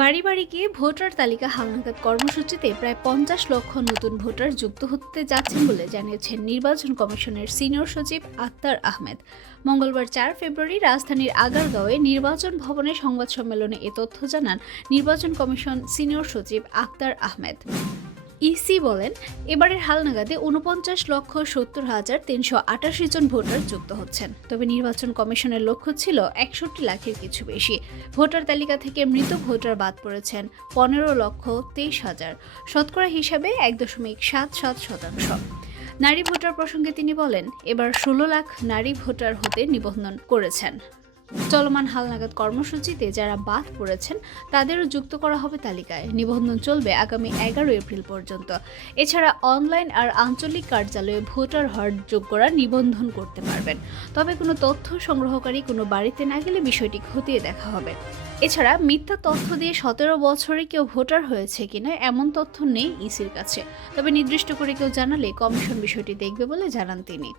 বাড়ি বাড়ি গিয়ে ভোটার তালিকা হালনাগাদ কর্মসূচিতে প্রায় 50 লক্ষ নতুন ভোটার যুক্ত হতে যাচ্ছেন বলে জানিয়েছেন নির্বাচন কমিশনের সিনিয়র সচিব আক্তার আহমেদ। মঙ্গলবার 4 ফেব্রুয়ারি রাজধানীর আগারগাঁওয়ে নির্বাচন ভবনে সংবাদ সম্মেলনে এ তথ্য জানান নির্বাচন কমিশন সিনিয়র সচিব আক্তার আহমেদ। ইসি বলেন, এবারের হালনাগাদে 49,70,388 জন ভোটার যুক্ত হচ্ছেন। তবে নির্বাচন কমিশনের লক্ষ্য ছিল 61 লাখের কিছু বেশি। ভোটার তালিকা থেকে মৃত ভোটার বাদ পড়েছেন 15,23,000, শতকরা হিসাবে 1.77%। নারী ভোটার প্রসঙ্গে তিনি বলেন, এবার 16 লাখ নারী ভোটার হতে নিবন্ধন করেছেন। চলমান হালনাগাদ কর্মসূচিতে যারা বাদ পড়েছেন তাদেরও যুক্ত করা হবে তালিকায়। নিবন্ধন চলবে আগামী 11 এপ্রিল পর্যন্ত। এছাড়া অনলাইন আর আঞ্চলিক কার্যালয়ে ভোটার হওয়ার নিবন্ধন করতে পারবেন। তবে কোনো তথ্য সংগ্রহকারী কোনো বাড়িতে না গেলে বিষয়টি খতিয়ে দেখা হবে। এছাড়া মিথ্যা তথ্য দিয়ে 17 বছরে কেউ ভোটার হয়েছে কিনা এমন তথ্য নেই ইসির কাছে। তবে নির্দিষ্ট করে কেউ জানালে কমিশন বিষয়টি দেখবে বলে জানান তিনি।